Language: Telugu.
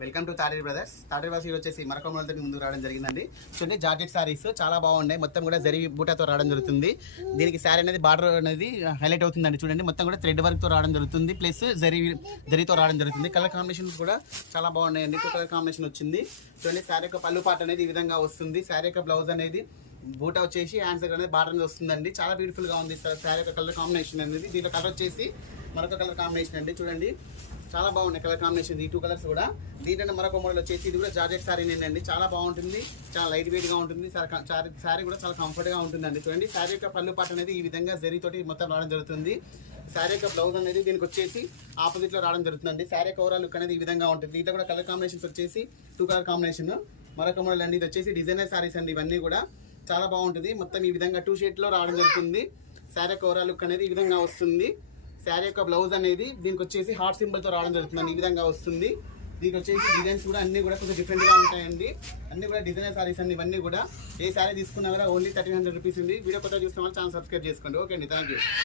Welcome to Tari brothers. Tari brothers వచ్చేసి మరొక ముందుకు రావడం జరిగిందండి. చూడండి జార్జెట్ సారీస్ చాలా బాగున్నాయి. మొత్తం కూడా జరీ బూటాతో రావడం జరుగుతుంది. దీనికి శారీ అనేది బార్డర్ అనేది హైలైట్ అవుతుందండి. చూడండి మొత్తం కూడా థ్రెడ్ వర్క్ తో రావడం జరుగుతుంది. ప్లస్ జరీతో రావడం జరుగుతుంది. కలర్ కాంబినేషన్స్ కూడా చాలా బాగున్నాయండి. కలర్ కాంబినేషన్ వచ్చింది. చూడండి శారీ యొక్క పళ్ళు పాట అనేది ఈ విధంగా వస్తుంది. శారీ యొక్క బ్లౌజ్ అనేది బూటా వచ్చేసి ఆన్సర్ అనేది బార్డర్ అనేది వస్తుందండి. చాలా బ్యూటిఫుల్ గా ఉంది శారీ యొక్క కలర్ కాంబినేషన్ అనేది. దీంట్లో కలర్ వచ్చేసి మరొక కలర్ కాంబినేషన్ అండి. చూడండి చాలా బాగున్నాయి కలర్ కాంబినేషన్. ఈ 2 కలర్స్ కూడా. దీంట్లో మరొక మోడల్ వచ్చేసి ఇది కూడా జార్జెట్ సారీ అండి. చాలా బాగుంటుంది, చాలా లైట్ వెయిట్ గా ఉంటుంది. శారీ కూడా చాలా కంఫర్ట్ గా ఉంటుందండి. చూడండి శారీ యొక్క పళ్ళు పాట అనేది ఈ విధంగా జరీతోటి మొత్తం రావడం జరుగుతుంది. శారీ యొక్క బ్లౌజ్ అనేది దీనికి వచ్చేసి ఆపోజిట్ లో రావడం జరుగుతుందండి. శారీ యొక్క ఓవరాల్ లుక్ అనేది ఈ విధంగా ఉంటుంది. దీంట్లో కూడా కలర్ కాంబినేషన్స్ వచ్చేసి 2 కలర్ కాంబినేషన్. మరొక మోడల్ అండి. ఇది వచ్చేసి డిజైనర్ సారీస్ అండి. ఇవన్నీ కూడా చాలా బాగుంటుంది. మొత్తం ఈ విధంగా 2 షేడ్ లో రావడం జరుగుతుంది. శారీ యొక్క ఓవరాల్ లుక్ అనేది ఈ విధంగా వస్తుంది. శారీ యొక్క బ్లౌజ్ అనేది దీనికి వచ్చేసి హార్ట్ సింబల్ తో రావడం జరుగుతుంది. ఈ విధంగా వస్తుంది. దీనికి వచ్చేసి డిజైన్స్ కూడా అన్ని కూడా కొంచెం డిఫరెంట్ గా ఉంటాయండి. అన్ని కూడా డిజైనర్ సారీస్ అండి. ఇవన్నీ కూడా ఏ శారీ తీసుకున్నా కూడా ఓన్లీ 1300 రూపీస్ ఉంది. వీడియో కొత్తగా చూసిన వాళ్ళు ఛానల్ సబ్స్క్రైబ్ చేసుకోండి. ఓకే అండి, థ్యాంక్ యూ.